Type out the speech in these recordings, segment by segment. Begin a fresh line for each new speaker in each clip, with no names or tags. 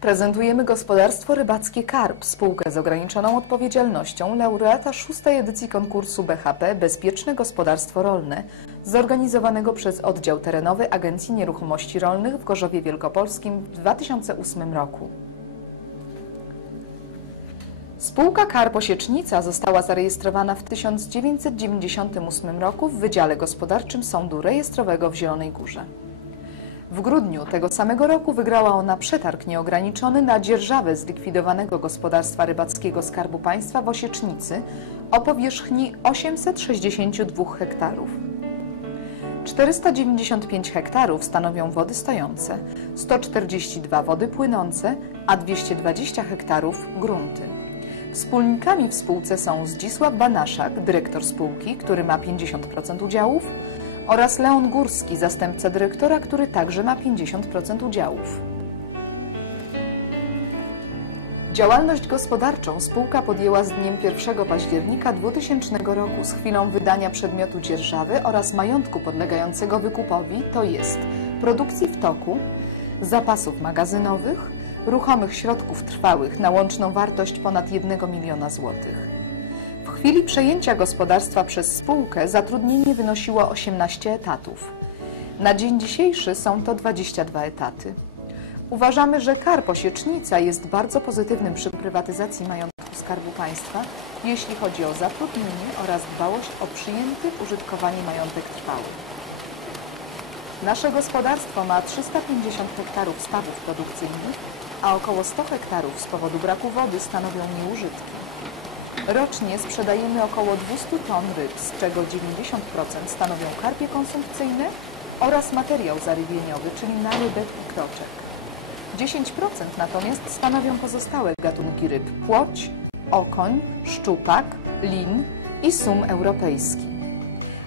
Prezentujemy gospodarstwo rybackie Karp, spółkę z ograniczoną odpowiedzialnością, laureata szóstej edycji konkursu BHP Bezpieczne Gospodarstwo Rolne, zorganizowanego przez Oddział Terenowy Agencji Nieruchomości Rolnych w Gorzowie Wielkopolskim w 2008 roku. Spółka Karp Osiecznica została zarejestrowana w 1998 roku w Wydziale Gospodarczym Sądu Rejestrowego w Zielonej Górze. W grudniu tego samego roku wygrała ona przetarg nieograniczony na dzierżawę zlikwidowanego gospodarstwa rybackiego Skarbu Państwa w Osiecznicy o powierzchni 862 hektarów. 495 hektarów stanowią wody stojące, 142 wody płynące, a 220 hektarów grunty. Wspólnikami w spółce są Zdzisław Banaszak, dyrektor spółki, który ma 50% udziałów, oraz Leon Górski, zastępca dyrektora, który także ma 50% udziałów. Działalność gospodarczą spółka podjęła z dniem 1 października 2000 roku z chwilą wydania przedmiotu dzierżawy oraz majątku podlegającego wykupowi, to jest produkcji w toku, zapasów magazynowych, ruchomych środków trwałych na łączną wartość ponad 1 miliona złotych. W chwili przejęcia gospodarstwa przez spółkę zatrudnienie wynosiło 18 etatów. Na dzień dzisiejszy są to 22 etaty. Uważamy, że Karp Osiecznica jest bardzo pozytywnym przy prywatyzacji majątku Skarbu Państwa, jeśli chodzi o zatrudnienie oraz dbałość o przyjęty użytkowanie majątek trwały. Nasze gospodarstwo ma 350 hektarów stawów produkcyjnych, a około 100 hektarów z powodu braku wody stanowią nieużytki. Rocznie sprzedajemy około 200 ton ryb, z czego 90% stanowią karpie konsumpcyjne oraz materiał zarybieniowy, czyli narybek i kroczek. 10% natomiast stanowią pozostałe gatunki ryb płoć, okoń, szczupak, lin i sum europejski.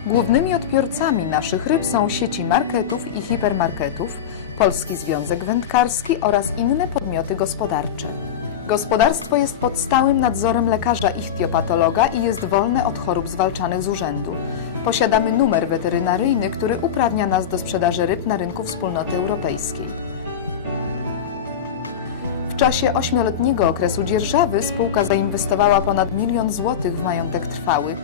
Głównymi odbiorcami naszych ryb są sieci marketów i hipermarketów, Polski Związek Wędkarski oraz inne podmioty gospodarcze. Gospodarstwo jest pod stałym nadzorem lekarza ichtiopatologa i jest wolne od chorób zwalczanych z urzędu. Posiadamy numer weterynaryjny, który uprawnia nas do sprzedaży ryb na rynku Wspólnoty Europejskiej. W czasie ośmioletniego okresu dzierżawy spółka zainwestowała ponad milion złotych w majątek trwały.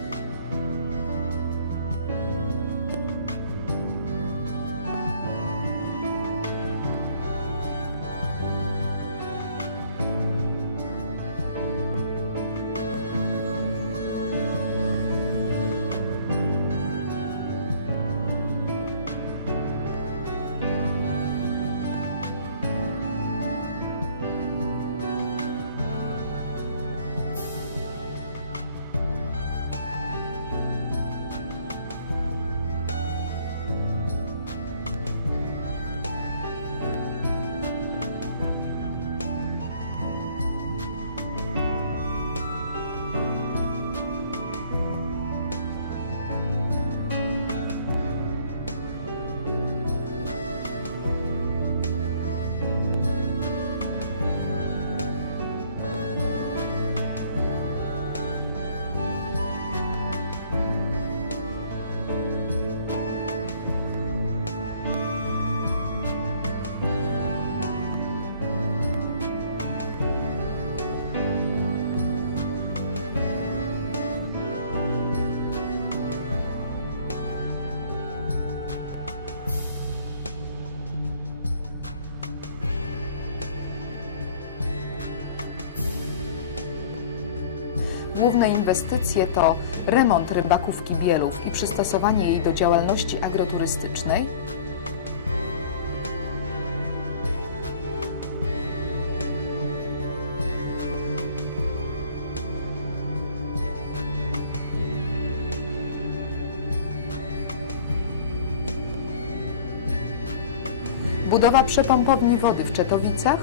Główne inwestycje to remont rybakówki Bielów i przystosowanie jej do działalności agroturystycznej, budowa przepompowni wody w Czetowicach,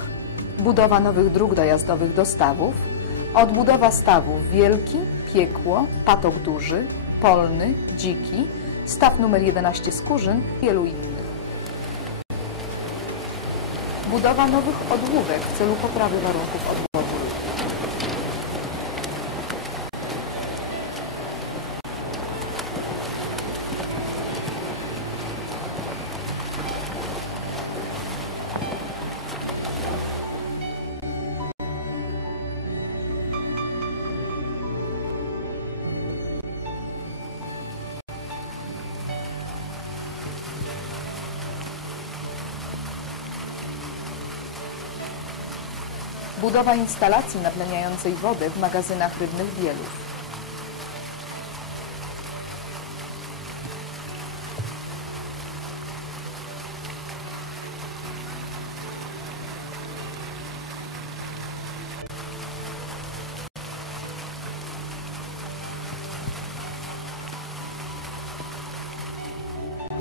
budowa nowych dróg dojazdowych do stawów, odbudowa stawów Wielki, Piekło, Patok Duży, Polny, Dziki, staw numer 11 Skórzyn wielu innych. Budowa nowych odłówek w celu poprawy warunków odwodu. Budowa instalacji natleniającej wodę w magazynach rybnych Bielów.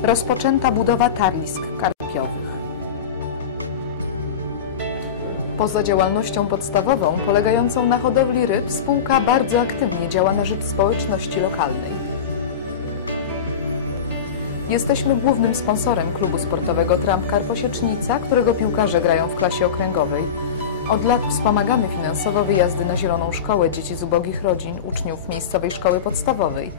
Rozpoczęta budowa tarlisk karpiowych. Poza działalnością podstawową, polegającą na hodowli ryb, spółka bardzo aktywnie działa na rzecz społeczności lokalnej. Jesteśmy głównym sponsorem klubu sportowego Tramp Karposiecznica, którego piłkarze grają w klasie okręgowej. Od lat wspomagamy finansowo wyjazdy na Zieloną Szkołę dzieci z ubogich rodzin, uczniów miejscowej szkoły podstawowej.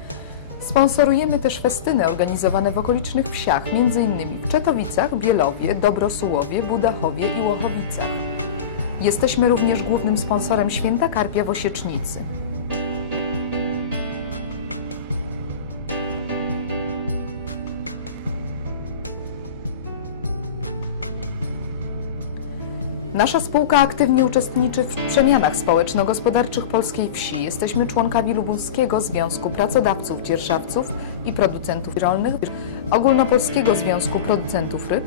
Sponsorujemy też festyny organizowane w okolicznych wsiach, m.in. w Czetowicach, Bielowie, Dobrosułowie, Budachowie i Łochowicach. Jesteśmy również głównym sponsorem Święta Karpia w Osiecznicy. Nasza spółka aktywnie uczestniczy w przemianach społeczno-gospodarczych polskiej wsi. Jesteśmy członkami Lubuskiego Związku Pracodawców Dzierżawców i Producentów Rolnych, Ogólnopolskiego Związku Producentów Ryb,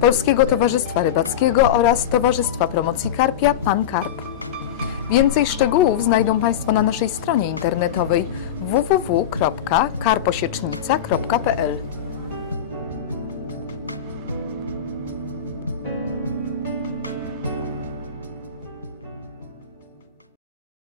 Polskiego Towarzystwa Rybackiego oraz Towarzystwa Promocji Karpia Pan Karp. Więcej szczegółów znajdą Państwo na naszej stronie internetowej www.karposiecznica.pl.